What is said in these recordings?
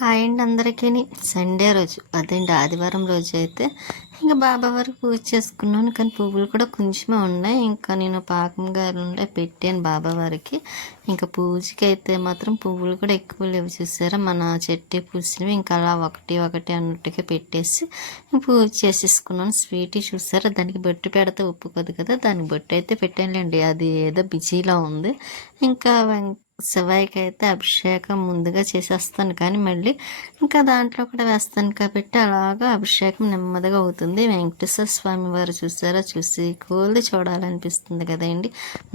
Hi అండి అందరికీ. Sunday రోజు అదేంటి ఆదివారం రోజు అయితే ఇంకా బాబా వారికి పూజ చేసుకున్నాను. కానీ పువ్వులు కూడా కొంచెమే ఉన్నాయి. ఇంకా నేను పాకం గారు ఉండే పెట్టాను బాబా వారికి. ఇంకా పూజకి అయితే మాత్రం పువ్వులు కూడా ఎక్కువ లేవు, చూసారా మన చెట్టు పూసినవి. ఇంకా అలా ఒకటి ఒకటి అన్నట్టుగా పెట్టేసి పూజ చేసేసుకున్నాను. స్వీట్ చూసారా, దానికి బొట్టు పెడితే ఒప్పుకోదు కదా, దానికి బొట్టు అయితే పెట్టానులేండి. అది ఏదో బిజీలో ఉంది. ఇంకా శివయ్యకి అయితే అభిషేకం ముందుగా చేసేస్తాను, కానీ మళ్ళీ ఇంకా దాంట్లో కూడా వేస్తాను కాబట్టి అలాగా అభిషేకం నెమ్మదిగా అవుతుంది. వెంకటేశ్వర స్వామి వారు చూసారా, చూసి కోల్ది చూడాలనిపిస్తుంది కదండి.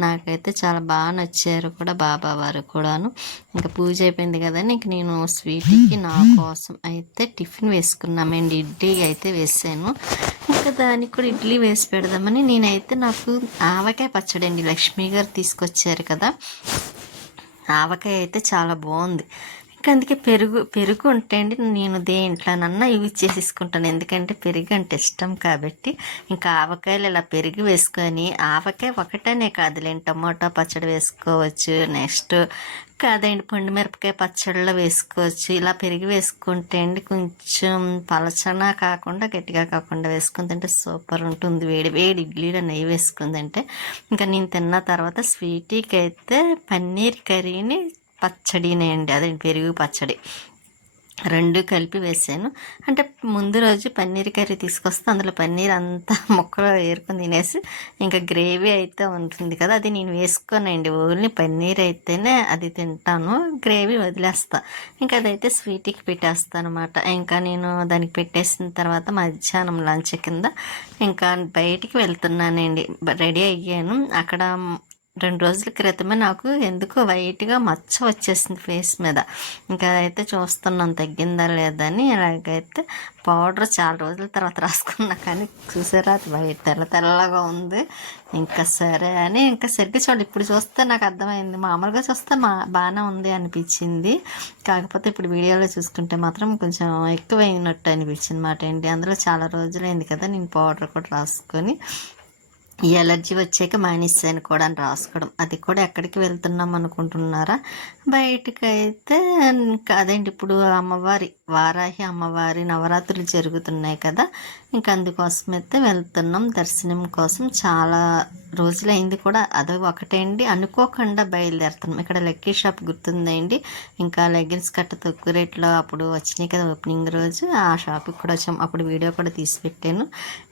నాకైతే చాలా బాగా నచ్చారు కూడా బాబా వారు కూడాను. ఇంకా పూజ అయిపోయింది కదండి. ఇంక నేను స్వీట్కి నా కోసం అయితే టిఫిన్ వేసుకున్నామండి. ఇడ్లీ అయితే వేసాను. ఇంకా దానికి కూడా ఇడ్లీ వేసి పెడదామని నేనైతే నాకు ఆవకాయ పచ్చడి అండి లక్ష్మి గారు తీసుకొచ్చారు కదా, ఆవకాయ అయితే చాలా బాగుంది. ఇంకా అందుకే పెరుగు ఉంటే అండి నేను దేంట్లోనన్నా యూజ్ చేసేసుకుంటాను, ఎందుకంటే పెరుగు అంటే ఇష్టం కాబట్టి. ఇంకా ఆవకాయలు ఇలా పెరుగు వేసుకొని, ఆవకాయ ఒకటనే కాదులేండి, టమాటా పచ్చడి వేసుకోవచ్చు, నెక్స్ట్ కాదండి పండు మిరపకాయ పచ్చడిలో వేసుకోవచ్చు. ఇలా పెరిగి వేసుకుంటే అండి కొంచెం పలచన కాకుండా గట్టిగా కాకుండా వేసుకుని తింటే సూపర్ ఉంటుంది. వేడి వేడి ఇడ్లీలో నెయ్యి వేసుకుందంటే. ఇంకా నేను తిన్న తర్వాత స్వీటీకి అయితే పన్నీర్ కర్రీని పచ్చడినే అండి, అదే పెరుగు పచ్చడి రెండు కలిపి వేసాను. అంటే ముందు రోజు పన్నీర్ కర్రీ తీసుకొస్తే అందులో పన్నీర్ అంతా ముక్కలు ఏరుకొని తినేసి ఇంకా గ్రేవీ అయితే ఉంటుంది కదా, అది నేను వేసుకోనండి. ఓన్లీ పన్నీర్ అయితేనే అది తింటాను, గ్రేవీ వదిలేస్తా. ఇంకా అదైతే స్వీట్కి పెట్టేస్తాను అనమాట. ఇంకా నేను దానికి పెట్టేసిన తర్వాత మధ్యాహ్నం లంచ్ కింద ఇంకా బయటికి వెళ్తున్నానండి. రెడీ అయ్యాను. అక్కడ 2 రోజుల క్రితమే నాకు ఎందుకో వైట్గా మచ్చ వచ్చేసింది ఫేస్ మీద. ఇంకా అయితే చూస్తున్నాను తగ్గిందా లేదా అని. అలాగైతే పౌడర్ చాలా రోజుల తర్వాత రాసుకున్నా, కానీ చూసారా అది వైట్ తెల్లగా ఉంది. ఇంకా సరే అని ఇంకా సరిగ్గా చూడాలి. ఇప్పుడు చూస్తే నాకు అర్థమైంది, మామూలుగా చూస్తే బాగానే ఉంది అనిపించింది. కాకపోతే ఇప్పుడు వీడియోలో చూసుకుంటే మాత్రం కొంచెం ఎక్కువైనట్టు అనిపించింది మాట ఏంటి. అందులో చాలా రోజులైంది కదా నేను పౌడర్ కూడా రాసుకొని. ఈ ఎలర్జీ వచ్చాక మానేసాను కూడా అని రాసుకోవడం. అది కూడా ఎక్కడికి వెళ్తున్నాం అనుకుంటున్నారా, బయటకు అయితే అదేంటి ఇప్పుడు అమ్మవారి వారాహి అమ్మవారి నవరాత్రులు జరుగుతున్నాయి కదా, ఇంకా అందుకోసం అయితే వెళ్తున్నాం దర్శనం కోసం. చాలా రోజులైంది కూడా, అది ఒకటేండి అనుకోకుండా బయలుదేరుతున్నాం. ఇక్కడ లక్కీ షాప్ గుర్తుందండి, ఇంకా లెగ్గిన్స్ కట్ట తక్కువ రేట్లో అప్పుడు వచ్చినాయి కదా ఓపెనింగ్ రోజు, ఆ షాప్కి కూడా వచ్చాం. అప్పుడు వీడియో కూడా తీసి పెట్టాను.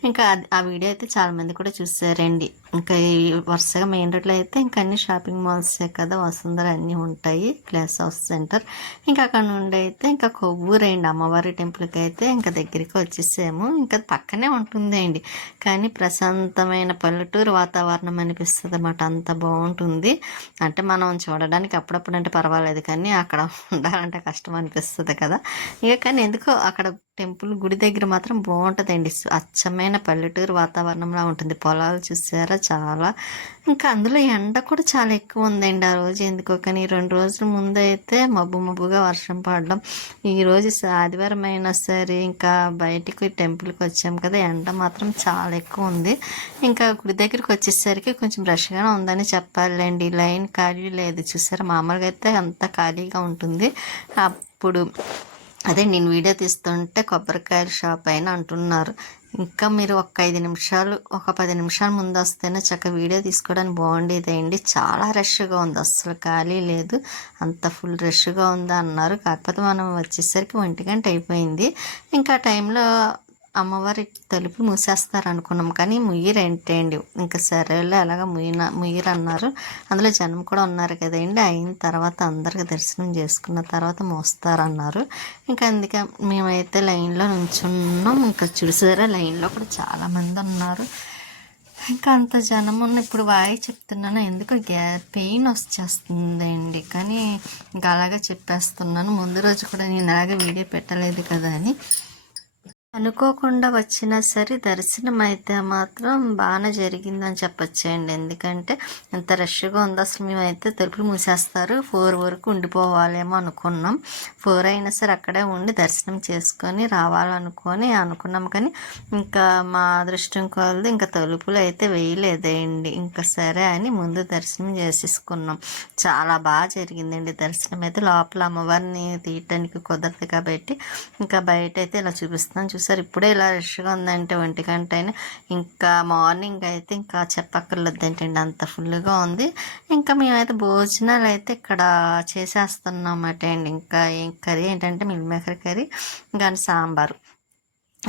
ఇంకా ఆ వీడియో అయితే చాలామంది కూడా చూసారండి. ఇంకా ఈ వరుసగా మెయిన్ రోడ్లో అయితే ఇంకా అన్ని షాపింగ్ మాల్సే కదా, వసుంధర అన్నీ ఉంటాయి, క్లాస్ హౌస్ సెంటర్. ఇంకా అక్కడ నుండి అయితే ఇంకా కొవ్వూరండి అమ్మవారి టెంపుల్కి అయితే ఇంకా దగ్గరికి వచ్చేసాము. ఇంకా పక్కనే ఉంటుందండి, కానీ ప్రశాంతమైన పల్లెటూరు వాతావరణం అనిపిస్తుంది అన్నమాట. అంత బాగుంటుంది. అంటే మనం చూడడానికి అప్పుడప్పుడు అంటే పర్వాలేదు, కానీ అక్కడ ఉండాలంటే కష్టం అనిపిస్తుంది కదా. ఇక కానీ ఎందుకో అక్కడ టెంపుల్ గుడి దగ్గర మాత్రం బాగుంటుందండి. అచ్చమైన పల్లెటూరు వాతావరణంలో ఉంటుంది. పొలాలు చూసారా చాలా. ఇంకా అందులో ఎండ కూడా చాలా ఎక్కువ ఉందండి ఆ రోజు ఎందుకో. కానీ 2 రోజుల ముందు అయితే మబ్బుగా వర్షం పడడం. ఈరోజు ఆదివారం అయినా సరే ఇంకా బయటికి టెంపుల్కి వచ్చాం కదా, ఎండ మాత్రం చాలా ఎక్కువ ఉంది. ఇంకా గుడి దగ్గరికి వచ్చేసరికి కొంచెం రష్గానే ఉందని చెప్పాలండి. లైన్ ఖాళీ లేదు చూసారా, మామూలుగా అయితే అంత ఖాళీగా ఉంటుంది. అప్పుడు అదే నేను వీడియో తీస్తుంటే కొబ్బరికాయల షాప్ అయినా అంటున్నారు, ఇంకా మీరు ఒక 5 నిమిషాలు ఒక 10 నిమిషాల ముందు వస్తేనే చక్కగా వీడియో తీసుకోవడానికి బాగుండేదండి. చాలా రష్గా ఉంది, అస్సలు ఖాళీ లేదు, అంత ఫుల్ రష్గా ఉంది అన్నారు. కాకపోతే మనం వచ్చేసరికి 1 గంట అయిపోయింది. ఇంకా ఆ టైంలో అమ్మవారి తలుపు మూసేస్తారు అనుకున్నాం, కానీ ముయ్యరేంటి అండి. ఇంకా సరేలే అలాగా ముయ్యరు అన్నారు. అందులో జనం కూడా ఉన్నారు కదండి. అయిన తర్వాత అందరికి దర్శనం చేసుకున్న తర్వాత మోస్తారన్నారు. ఇంకా అందుకే మేమైతే లైన్లో నుంచున్నాం. ఇంకా చూసారా లైన్లో కూడా చాలామంది ఉన్నారు. ఇంకా అంత జనం ఉన్న ఇప్పుడు వాయి చెప్తున్నాను, ఎందుకో పెయిన్ వచ్చేస్తుందండి. కానీ ఇంకా అలాగే చెప్పేస్తున్నాను. ముందు రోజు కూడా నేను అలాగే వీడియో పెట్టలేదు కదా అని. అనుకోకుండా వచ్చినా సరే దర్శనం అయితే మాత్రం బాగానే జరిగిందని చెప్పొచ్చండి. ఎందుకంటే ఎంత రష్గా ఉందో, అసలు మేమైతే తలుపులు మూసేస్తారు 4 వరకు ఉండిపోవాలేమో అనుకున్నాం. 4 అయినా సరే అక్కడే ఉండి దర్శనం చేసుకొని రావాలనుకొని అనుకున్నాం. కానీ ఇంకా మా అదృష్టం కొలది ఇంకా తలుపులు అయితే వేయలేదండి. ఇంకా సరే అని ముందు దర్శనం చేసేసుకున్నాం. చాలా బాగా జరిగిందండి దర్శనం అయితే. లోపల అమ్మవారిని తీయటానికి కుదరదు కాబట్టి ఇంకా బయట అయితే ఇలా చూపిస్తున్నాను. చూసారు ఇప్పుడే ఇలా రష్గా ఉందంటే 1 గంట అయినా. ఇంకా మార్నింగ్ అయితే ఇంకా చెప్పక్కర్లేదు ఏంటండి, అంత ఫుల్గా ఉంది. ఇంకా మేమైతే భోజనాలు అయితే ఇక్కడ చేసేస్తున్నామట అండి. ఇంకా ఏం కర్రీ ఏంటంటే మిల్ మేకర్ కర్రీ, ఇంకా సాంబారు.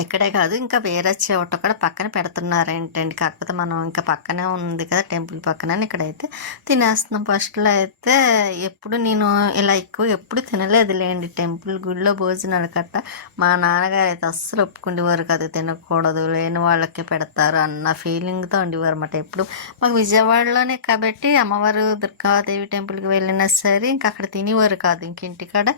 ఇక్కడే కాదు ఇంకా వేరే చోట కూడా పక్కన పెడుతున్నారేంటండి. కాకపోతే మనం ఇంకా పక్కనే ఉంది కదా టెంపుల్ పక్కన, ఇక్కడైతే తినేస్తున్నాం. ఫస్ట్లో అయితే ఎప్పుడు నేను ఇలా ఎప్పుడు తినలేదులేండి టెంపుల్ గుడిలో భోజనాలు కట్ట. మా నాన్నగారు అయితే అస్సలు ఒప్పుకుండేవారు కాదు, తినకూడదు లేని వాళ్ళకి పెడతారు అన్న ఫీలింగ్తో ఉండేవారు అన్నమాట. ఎప్పుడు మాకు విజయవాడలోనే కాబట్టి అమ్మవారు దుర్గాదేవి టెంపుల్కి వెళ్ళినా సరే ఇంకా అక్కడ తినేవారు కాదు, ఇంక ఇంటికాడ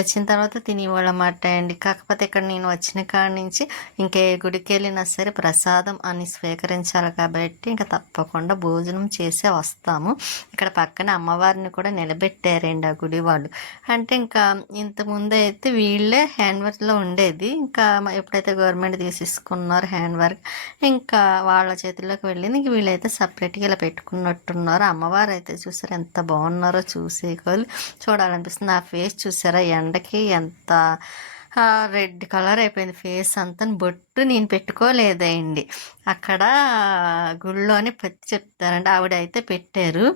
వచ్చిన తర్వాత తినేవాళ్ళు అన్నమాట అండి. కాకపోతే ఇక్కడ నేను వచ్చిన కాడి నుంచి ఇంకే గుడికి వెళ్ళినా సరే ప్రసాదం అని స్వీకరించాలి కాబట్టి ఇంకా తప్పకుండా భోజనం చేసే వస్తాము. ఇక్కడ పక్కన అమ్మవారిని కూడా నిలబెట్టారండి ఆ గుడి వాళ్ళు. అంటే ఇంకా ఇంతకుముందు అయితే వీళ్ళే హ్యాండ్ వర్క్లో ఉండేది. ఇంకా ఎప్పుడైతే గవర్నమెంట్ తీసేసుకున్నారో హ్యాండ్ వర్క్, ఇంకా వాళ్ళ చేతుల్లోకి వెళ్ళింది. ఇంక వీళ్ళైతే సపరేట్గా ఇలా పెట్టుకున్నట్టున్నారు. అమ్మవారు అయితే చూసారా ఎంత బాగున్నారో, చూడాలనిపిస్తుంది. ఆ ఫేస్ చూసారా ఎండకి ఎంత రెడ్ కలర్ అయిపోయింది ఫేస్ అంతా. బొట్టు నేను పెట్టుకోలేదండి. అక్కడ గుళ్ళోని పెట్టి చెప్తారండి, ఆవిడ అయితే పెట్టారు.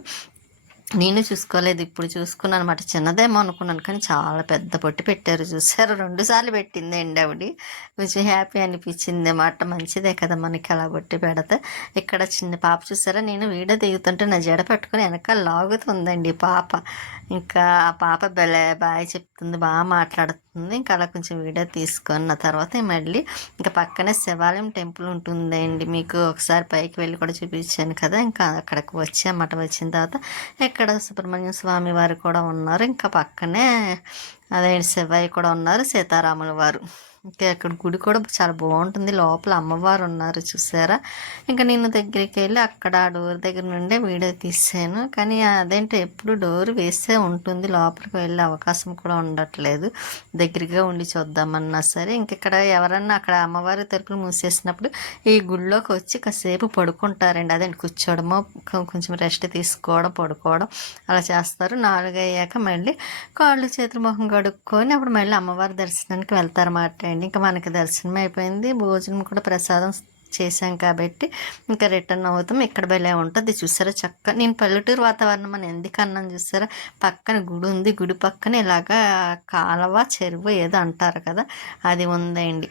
నేను చూసుకోలేదు, ఇప్పుడు చూసుకున్నాను అనమాట. చిన్నదేమో అనుకున్నాను కానీ చాలా పెద్ద పొట్టి పెట్టారు. చూసారు 2 సార్లు పెట్టిందండి ఆవిడ. కొంచెం హ్యాపీ అనిపించింది అన్నమాట. మంచిదే కదా మనకి అలా బొట్టి పెడితే. ఇక్కడ చిన్న పాప చూసారా, నేను వీడియో దిగుతుంటే నా జడ పట్టుకుని వెనకాల లాగుతుందండి పాప. ఇంకా ఆ పాప భలే బాయ్ చెప్తుంది, బాగా మాట్లాడుతుంది. ఇంకా అలా కొంచెం వీడియో తీసుకున్న తర్వాత మళ్ళీ ఇంకా పక్కనే శివాలయం టెంపుల్ ఉంటుందండి. మీకు ఒకసారి పైకి వెళ్ళి కూడా చూపించాను కదా. ఇంకా అక్కడికి వచ్చామట. వచ్చిన తర్వాత ఇక్కడ సుబ్రహ్మణ్య స్వామి వారు కూడా ఉన్నారు. ఇంకా పక్కనే అదే శివయ్య కూడా ఉన్నారు, సీతారాముల వారు. ఇంకా అక్కడ గుడి కూడా చాలా బాగుంటుంది. లోపల అమ్మవారు ఉన్నారు చూసారా. ఇంకా నేను దగ్గరికి వెళ్ళి అక్కడ ఆ డోర్ దగ్గర నుండే వీడియో తీసాను. కానీ అదేంటే ఎప్పుడు డోర్ వేసే ఉంటుంది, లోపలికి వెళ్ళే అవకాశం కూడా ఉండట్లేదు. దగ్గరగా ఉండి చూద్దామన్నా సరే ఇంకెక్కడ ఎవరన్నా అక్కడ అమ్మవారి తలుపులు మూసేసినప్పుడు ఈ గుళ్ళోకి వచ్చి కాసేపు పడుకుంటారండి. అదే కూర్చోవడమో కొంచెం రెస్ట్ తీసుకోవడం, పడుకోవడం అలా చేస్తారు. 4 అయ్యాక మళ్ళీ కాళ్ళు చేతులు మొహం కడుక్కొని అప్పుడు మళ్ళీ అమ్మవారి దర్శనానికి వెళ్తారన్నమాట అండి. ఇంకా మనకి దర్శనం అయిపోయింది, భోజనం కూడా ప్రసాదం చేశాం కాబట్టి ఇంకా రిటర్న్ అవుతాం. ఇక్కడ భలే ఉంటుంది చూసారా చక్క. నేను పల్లెటూరు వాతావరణం అని ఎందుకు అన్నాను చూసారా. పక్కన గుడి ఉంది, గుడి పక్కన ఇలాగా కాలువ చెరువు ఏదో అంటారు కదా, అది ఉందండి.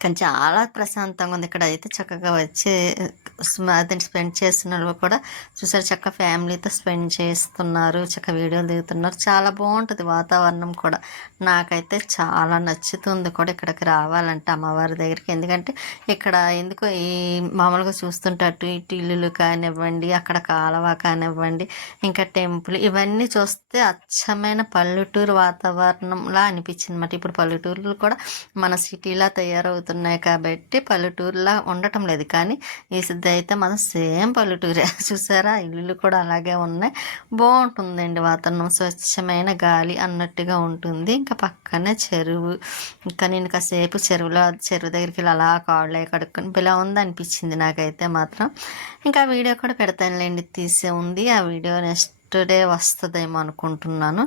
కానీ చాలా ప్రశాంతంగా ఉంది. ఇక్కడ అయితే చక్కగా వచ్చి అదని స్పెండ్ చేస్తున్న వాళ్ళు కూడా చూసారు, చక్కగా ఫ్యామిలీతో స్పెండ్ చేస్తున్నారు, చక్కగా వీడియోలు దిగుతున్నారు. చాలా బాగుంటుంది వాతావరణం కూడా. నాకైతే చాలా నచ్చుతుంది కూడా ఇక్కడికి రావాలంటే అమ్మవారి దగ్గరికి. ఎందుకంటే ఇక్కడ ఎందుకో ఈ మామూలుగా చూస్తుంటే అటు ఇటు ఇల్లులు కానివ్వండి, అక్కడ కాలువ కానివ్వండి, ఇంకా టెంపుల్ ఇవన్నీ చూస్తే అచ్చమైన పల్లెటూరు వాతావరణంలా అనిపించింది అన్నమాట. ఇప్పుడు పల్లెటూర్లు కూడా మన సిటీలా తయారవుతున్నాయి కాబట్టి పల్లెటూరులా ఉండటం లేదు. కానీ ఈ సిద్ధ అయితే మనం సేమ్ పల్లెటూరే చూసారా. ఇల్లు కూడా అలాగే ఉన్నాయి. బాగుంటుందండి వాతావరణం, స్వచ్ఛమైన గాలి అన్నట్టుగా ఉంటుంది. ఇంకా పక్కనే చెరువు. ఇంకా నేను కాసేపు చెరువు దగ్గరికి వెళ్ళి అలా కాళ్ళే కడుక్కొని ఇలా ఉంది అనిపించింది నాకైతే మాత్రం. ఇంకా వీడియో కూడా పెడతానులేండి, తీసే ఉంది. ఆ వీడియో నెక్స్ట్ డే వస్తుందేమో అనుకుంటున్నాను.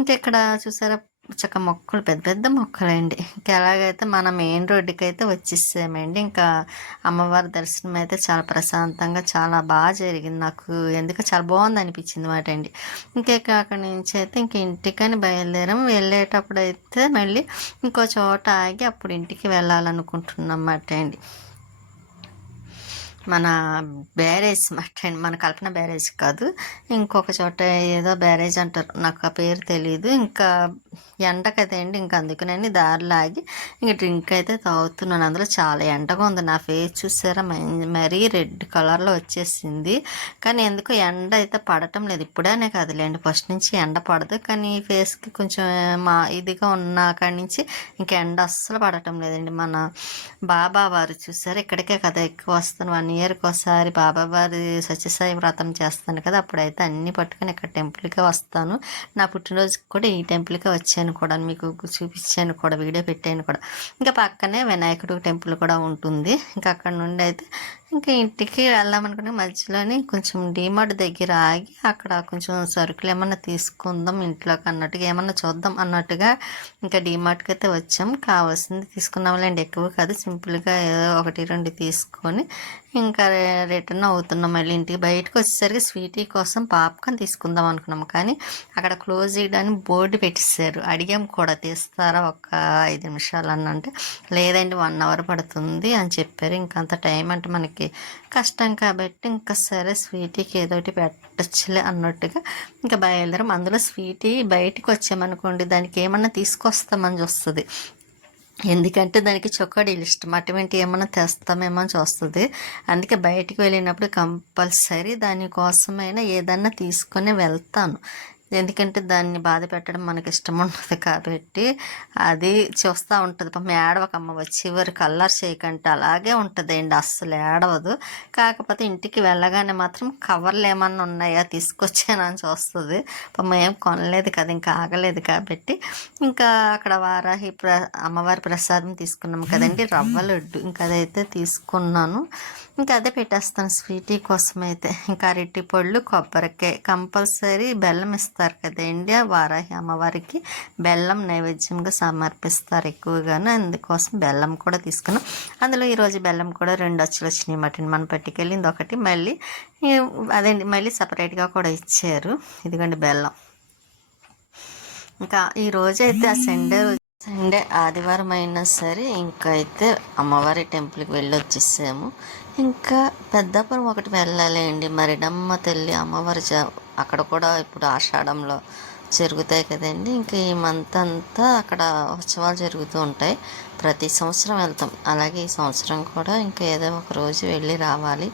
ఇంకా ఇక్కడ చూసారా చక్క మొక్కలు, పెద్ద పెద్ద మొక్కలండి. ఇంకా ఎలాగైతే మన మెయిన్ రోడ్డుకి అయితే వచ్చేసామండి. ఇంకా అమ్మవారి దర్శనం అయితే చాలా ప్రశాంతంగా చాలా బాగా జరిగింది. నాకు ఎందుకో చాలా బాగుంది అనిపించింది మాట అండి. ఇంకా అక్కడి నుంచి అయితే ఇంక ఇంటికని బయలుదేరాం. వెళ్ళేటప్పుడు అయితే మళ్ళీ ఇంకో చోట ఆగి అప్పుడు ఇంటికి వెళ్ళాలనుకుంటున్నాం అన్నమాట అండి. మన బ్యారేజ్ మట్టండి, మన కల్పన బ్యారేజ్ కాదు, ఇంకొక చోట ఏదో బ్యారేజ్ అంటారు, నాకు ఆ పేరు తెలీదు. ఇంకా ఎండ కదండి, ఇంకా అందుకనని దారిలో ఆగి ఇంక డ్రింక్ అయితే తాగుతున్నాను. అందులో చాలా ఎండగా ఉంది. నా ఫేస్ చూసారా, మరీ రెడ్ కలర్లో వచ్చేసింది. కానీ ఎందుకో ఎండ అయితే పడటం లేదు. ఇప్పుడేనే కాదులేండి, ఫస్ట్ నుంచి ఎండ పడదు, కానీ ఫేస్కి కొంచెం ఇదిగా ఉన్న కాడి నుంచి ఇంకా ఎండ అస్సలు పడటం లేదండి. మన బాబా వారు చూసారు, ఇక్కడికే కదా ఎక్కువ వస్తాను, 1 ఇయర్కి ఒకసారి బాబావారి సత్యసాయి వ్రతం చేస్తాను కదా, అప్పుడైతే అన్నీ పట్టుకొని ఇక్కడ టెంపుల్కే వస్తాను. నా పుట్టినరోజుకి కూడా ఈ టెంపుల్కే వచ్చాను కూడా, మీకు చూపించాను కూడా, వీడియో పెట్టాను కూడా. ఇంకా పక్కనే వినాయకుడు టెంపుల్ కూడా ఉంటుంది. ఇంకా అక్కడ నుండి అయితే ఇంకా ఇంటికి వెళ్దామనుకునే మధ్యలోని కొంచెం డీమార్ట్ దగ్గర ఆగి అక్కడ కొంచెం సరుకులు ఏమన్నా తీసుకుందాం ఇంట్లోకి అన్నట్టుగా, ఏమన్నా చూద్దాం అన్నట్టుగా ఇంకా డీమార్ట్కి అయితే వచ్చాం. కావాల్సింది తీసుకున్నాంలేండి, ఎక్కువ కాదు, సింపుల్గా ఏదో 1-2 తీసుకొని ఇంకా రిటర్న్ అవుతున్నాం మళ్ళీ ఇంటికి. బయటకు వచ్చేసరికి స్వీటీ కోసం పాప్కార్న్ తీసుకుందాం అనుకున్నాం, కానీ అక్కడ క్లోజ్ చేయడానికి బోర్డు పెట్టేశారు. అడిగాం కూడా, తీస్తారా ఒక 5 నిమిషాలు అని అంటే, లేదండి 1 అవర్ పడుతుంది అని చెప్పారు. ఇంకంత టైం అంటే మనకి కష్టం కాబట్టి ఇంకా సరే స్వీటీకి ఏదో ఒకటి పెట్టచ్చులే అన్నట్టుగా ఇంకా బయలుదేరం. అందులో స్వీటీ బయటికి వచ్చామనుకోండి, దానికి ఏమన్నా తీసుకొస్తామని చూస్తుంది. ఎందుకంటే దానికి చొక్కాడీలు ఇష్టం, అటువంటి ఏమన్నా తెస్తామేమో అని చూస్తుంది. అందుకే బయటికి వెళ్ళినప్పుడు కంపల్సరీ దానికోసమైనా ఏదన్నా తీసుకొని వెళ్తాను. ఎందుకంటే దాన్ని బాధ పెట్టడం మనకి ఇష్టం ఉండదు కాబట్టి అది చూస్తూ ఉంటుంది. పాపం ఏడవకమ్మ, వచ్చి ఎవరు కల్లర్ చేయకంటే అలాగే ఉంటుందండి, అస్సలు ఏడవదు. కాకపోతే ఇంటికి వెళ్ళగానే మాత్రం కవర్లు ఏమన్నా ఉన్నాయా తీసుకొచ్చాను అని చూస్తుంది. పాపం ఏం కొనలేదు కదా, ఇంకా ఆగలేదు కాబట్టి. ఇంకా అక్కడ అమ్మవారి ప్రసాదం తీసుకున్నాం కదండి, రవ్వ లడ్డు, ఇంకా అదైతే తీసుకున్నాను. ఇంకా అదే పెట్టేస్తాను స్వీటీ కోసం అయితే. ఇంకా అరటి పళ్ళు, కొబ్బరికాయ, కంపల్సరీ బెల్లం ఇస్తారు కదండి వారాహి అమ్మవారికి, బెల్లం నైవేద్యంగా సమర్పిస్తారు ఎక్కువగాను, అందుకోసం బెల్లం కూడా తీసుకున్నాం. అందులో ఈరోజు బెల్లం కూడా 2 అచ్చులు వచ్చినాయి మటన్, మనం పట్టుకెళ్ళింది ఒకటి, మళ్ళీ అదేంటి మళ్ళీ సపరేట్గా కూడా ఇచ్చారు. ఇదిగోండి బెల్లం. ఇంకా ఈరోజు అయితే ఆ సండే ఆదివారం అయినా సరే ఇంకా అయితే అమ్మవారి టెంపుల్కి వెళ్ళి వచ్చేసాము. ఇంకా పెద్దాపురం ఒకటి వెళ్ళాలండి, మరిడమ్మ తల్లి అమ్మవారి అక్కడ కూడా ఇప్పుడు ఆషాఢంలో జరుగుతాయి కదండి. ఇంకా ఈ మంత్ అంతా అక్కడ ఉత్సవాలు జరుగుతూ ఉంటాయి. ప్రతి సంవత్సరం వెళ్తాం, అలాగే ఈ సంవత్సరం కూడా ఇంకా ఏదో ఒక రోజు వెళ్ళి రావాలి.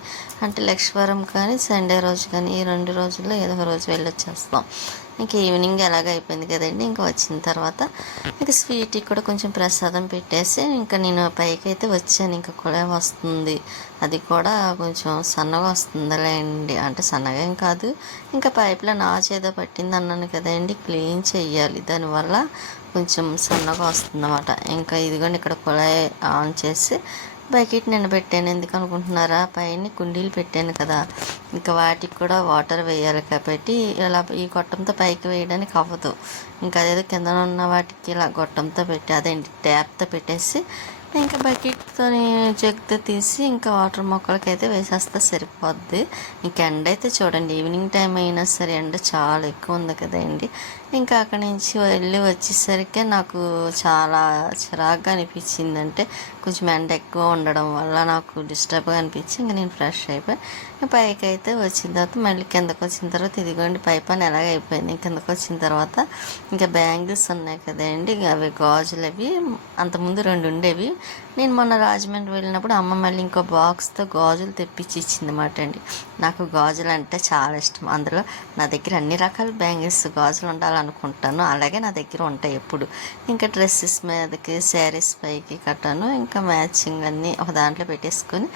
అంటే లక్ష్మీవారం కానీ సండే రోజు కానీ, ఈ 2 రోజుల్లో ఏదో ఒక రోజు వెళ్ళి వచ్చేస్తాం. ఇంక ఈవినింగ్ ఎలాగ అయిపోయింది కదండి. ఇంకా వచ్చిన తర్వాత ఇంకా స్వీట్కి కూడా కొంచెం ప్రసాదం పెట్టేసి ఇంకా నేను పైకి అయితే వచ్చాను. ఇంకా కూడా వస్తుంది, అది కూడా కొంచెం సన్నగా వస్తుందిలేండి, అంటే సన్నగా ఏం కాదు, ఇంకా పైపులో నాచు ఏదో పట్టింది అన్నాను కదండి, క్లీన్ చేయాలి, దానివల్ల కొంచెం సన్నగా వస్తుంది అన్నమాట. ఇంకా ఇదిగోండి ఇక్కడ కుళాయి ఆన్ చేసి బకెట్ నిండబెట్టాను. ఎందుకు అనుకుంటున్నారా, పైన కుండీలు పెట్టాను కదా, ఇంకా వాటికి కూడా వాటర్ వేయాలి కాబట్టి ఇలా ఈ గొట్టంతో పైకి వేయడానికి అవ్వదు. ఇంకా అదేదో కింద ఉన్న వాటికి ఇలా గొట్టంతో పెట్టి, అదేంటి ట్యాప్తో పెట్టేసి ఇంకా బకెట్తో జగ్తో తీసి ఇంకా వాటర్ మొక్కలకి అయితే వేసేస్తే సరిపోద్ది. ఇంకా ఎండ అయితే చూడండి, ఈవినింగ్ టైం అయినా సరే ఎండ చాలా ఎక్కువ ఉంది కదండి. ఇంకా అక్కడి నుంచి వెళ్ళి వచ్చేసరికి నాకు చాలా చిరాగ్గా అనిపించింది. అంటే కొంచెం ఎండ ఎక్కువ ఉండడం వల్ల నాకు డిస్టర్బ్గా అనిపించి ఇంకా నేను ఫ్రెష్ అయిపోయి పైకి అయితే వచ్చిన తర్వాత మళ్ళీ కిందకు వచ్చిన తర్వాత ఇదిగోండి పై పని ఎలాగైపోయింది. కిందకు వచ్చిన తర్వాత ఇంకా బ్యాంగిల్స్ ఉన్నాయి కదండి, అవి గాజులు, అవి అంతకుముందు 2 ఉండేవి. నేను మొన్న రాజమండ్రి వెళ్ళినప్పుడు అమ్మ మళ్ళీ ఇంకో బాక్స్తో గాజులు తెప్పించి ఇచ్చింది అన్నమాట అండి. నాకు గాజులు అంటే చాలా ఇష్టం. అందులో నా దగ్గర అన్ని రకాల బ్యాంగిల్స్ గాజులు ఉండాలనుకుంటాను, అలాగే నా దగ్గర ఉంటాయి ఎప్పుడు. ఇంకా డ్రెస్సెస్ మీదకి, శారీస్ పైకి కట్టాను, ఇంకా మ్యాచింగ్ అన్నీ ఒక దాంట్లో పెట్టేసుకొని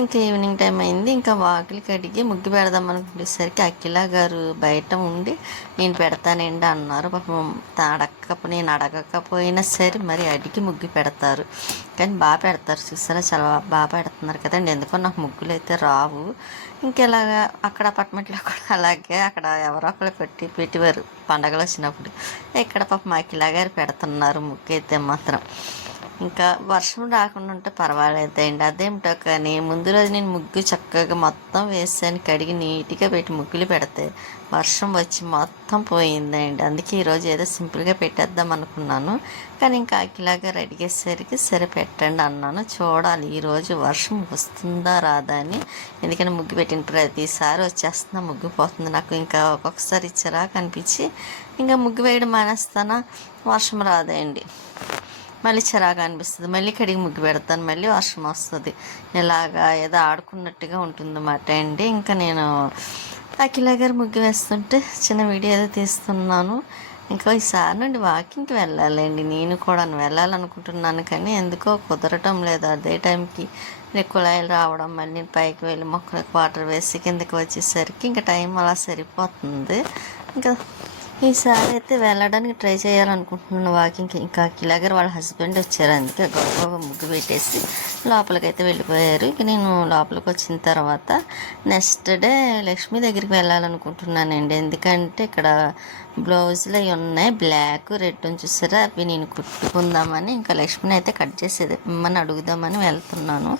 ఇంకా ఈవినింగ్ టైం అయింది. ఇంకా వాకిలి కడిగి ముగ్గు పెడదాం అనుకునేసరికి అఖిల గారు బయట ఉండి నేను పెడతానండి అన్నారు. పాపం నేను అడగకపోయినా సరే మరి అడిగి ముగ్గు పెడతారు, కానీ బాగా పెడతారు. చూసారా, చాలా బాగా పెడుతున్నారు కదండి. ఎందుకో నాకు ముగ్గులు అయితే రావు. ఇంకెలాగా అక్కడ అపార్ట్మెంట్లో కూడా అలాగే అక్కడ ఎవరో ఒకరు పెట్టేవారు పండగలు వచ్చినప్పుడు. ఇక్కడ పాపం అఖిల గారు పెడుతున్నారు ముగ్గు అయితే మాత్రం. ఇంకా వర్షం రాకుండా ఉంటే పర్వాలేదండి. అదేమిటో కానీ ముందు రోజు నేను ముగ్గు చక్కగా మొత్తం వేసాను, కడిగి నీట్గా పెట్టి ముగ్గులు పెడితే వర్షం వచ్చి మొత్తం పోయిందండి. అందుకే ఈరోజు ఏదో సింపుల్గా పెట్టేద్దాం అనుకున్నాను. కానీ ఇంకా అఖిలాగా రెడీ చేసేసరికి సరే పెట్టండి అన్నాను. చూడాలి ఈరోజు వర్షం వస్తుందా రాదా అని. ఎందుకంటే ముగ్గు పెట్టిన ప్రతిసారి వచ్చేస్తున్నా ముగ్గు పోతుంది. నాకు ఇంకా ఒక్కొక్కసారి ఇచ్చరా కనిపించి ఇంకా ముగ్గు వేయడం మానేస్తానా, వర్షం రాదండి. మళ్ళీ చిరాగా అనిపిస్తుంది, మళ్ళీ కడిగి ముగ్గు పెడతాను, మళ్ళీ వర్షం వస్తుంది. ఇలాగా ఏదో ఆడుకున్నట్టుగా ఉంటుందన్నమాట అండి. ఇంకా నేను అఖిల గారు ముగ్గు వేస్తుంటే చిన్న వీడియో ఏదో తీస్తున్నాను. ఇంకా ఈసారి నుండి వాకింగ్కి వెళ్ళాలండి. నేను కూడా వెళ్ళాలనుకుంటున్నాను కానీ ఎందుకో కుదరటం లేదు. అదే టైంకి కుళాయిలు రావడం, మళ్ళీ పైకి వెళ్ళి మొక్కలకు వాటర్ వేసి కిందకి వచ్చేసరికి ఇంకా టైం అలా సరిపోతుంది. ఇంకా ఈసారి అయితే వెళ్ళడానికి ట్రై చేయాలనుకుంటున్నాను వాకింగ్కి. ఇంకా అఖిల గారు వాళ్ళ హస్బెండ్ వచ్చారు, అందుకే గొప్ప ముగ్గు పెట్టేసి లోపలికైతే వెళ్ళిపోయారు. ఇక నేను లోపలికి వచ్చిన తర్వాత నెక్స్ట్ డే లక్ష్మి దగ్గరికి వెళ్ళాలనుకుంటున్నానండి. ఎందుకంటే ఇక్కడ బ్లౌజులు అవి ఉన్నాయి, బ్లాక్ రెడ్ చూసారా, అవి నేను కుట్టుకుందామని ఇంకా లక్ష్మిని అయితే కట్ చేసేది మిమ్మల్ని అడుగుదామని వెళ్తున్నాను.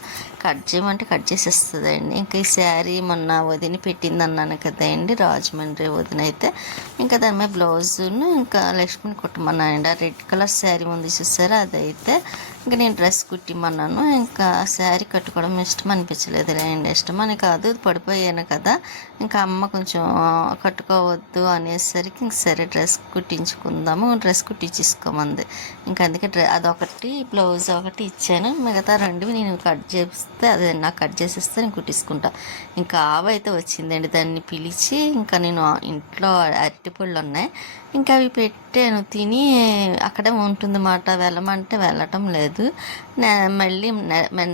కట్ చేయమంటే కట్ చేసేస్తుందండి. ఇంకా ఈ శారీ మొన్న వదిని పెట్టింది అన్నాను కదండి, రాజమండ్రి వదిన అయితే ఇంకా దాని మీద బ్లౌజును ఇంకా లక్ష్మిని కుట్టమన్నానండి. ఆ రెడ్ కలర్ శారీ ఉంది చూసారా, అదైతే ఇంకా నేను డ్రెస్ కుట్టిమన్నాను. ఇంకా శారీ కట్టుకోవడం ఇష్టం అనిపించలేదు లేండి. ఇష్టం అని కాదు, పడిపోయాను కదా, ఇంకా అమ్మ కొంచెం కట్టుకోవద్దు అనేసరికి ఇంక సరే డ్రెస్ కుట్టించుకుందాము, డ్రెస్ కుట్టించేసుకోమంది. ఇంకా అందుకే అదొకటి బ్లౌజ్ ఒకటి ఇచ్చాను, మిగతా రెండు నేను కట్ చేస్తే అదే నాకు కట్ చేసేస్తే నేను కుట్టించుకుంటా. ఇంకా ఆవు అయితే వచ్చిందండి, దాన్ని పిలిచి ఇంకా నేను ఇంట్లో అరటిపళ్ళు ఉన్నాయి ఇంకా అవి పెట్టాను, తిని అక్కడే ఉంటుందన్నమాట. వెళ్ళమంటే వెళ్ళటం లేదు. మళ్ళీ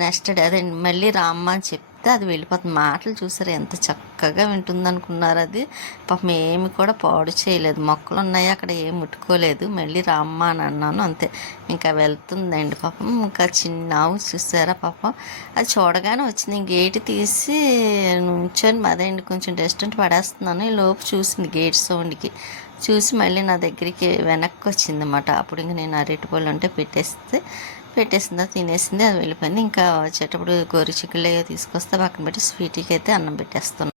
నెక్స్ట్ డే అదే మళ్ళీ రామ్మ అని చెప్తే అది వెళ్ళిపోతుంది. మాటలు చూసారు ఎంత చక్కగా వింటుంది అనుకున్నారు. అది పాపం ఏమి కూడా పాడు చేయలేదు, మొక్కలు ఉన్నాయి అక్కడ ఏం ముట్టుకోలేదు. మళ్ళీ రామ్మ అని అన్నాను అంతే, ఇంకా వెళ్తుందండి పాపం. ఇంకా చిన్న ఆవు చూసారా పాపం, అది చూడగానే వచ్చింది. గేట్ తీసి నుంచొని అదేంటి కొంచెం డిస్టెంట్ పడేస్తున్నాను, ఈ లోపు చూసింది గేట్ సౌండ్కి చూసి మళ్ళీ నా దగ్గరికి వెనక్కి వచ్చింది అన్నమాట. అప్పుడు ఇంక నేను అరటిపళ్ళు ఉంటే పెట్టేసిందా తినేసింది, అది వెళ్ళిపోయింది. ఇంకా వచ్చేటప్పుడు గోరు చిక్కులు తీసుకొస్తే పక్కన పెట్టి స్వీట్కి అయితే అన్నం పెట్టేస్తున్నాను.